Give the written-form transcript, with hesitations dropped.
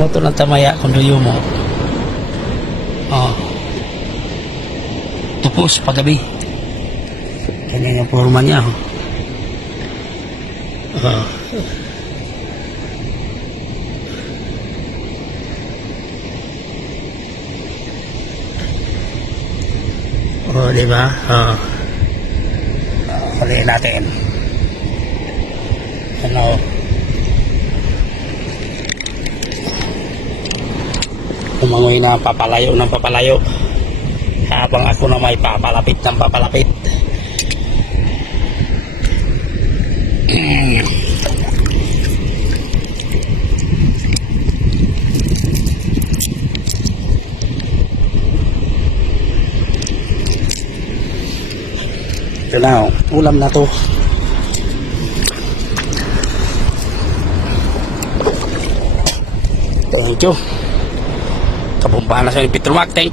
Maluto ng tamaya kung duyo mo. Oh. Tupos paggabi. Ganyan yung forma niya. Oh. Oh, diba? Oh. Huliin natin. Ano? Umangoy na papalayo ng papalayo habang ako na may papalapit ng papalapit. Ito na, ulam na to. Thank you. Kabumbahan na sa Petromac. Thank you.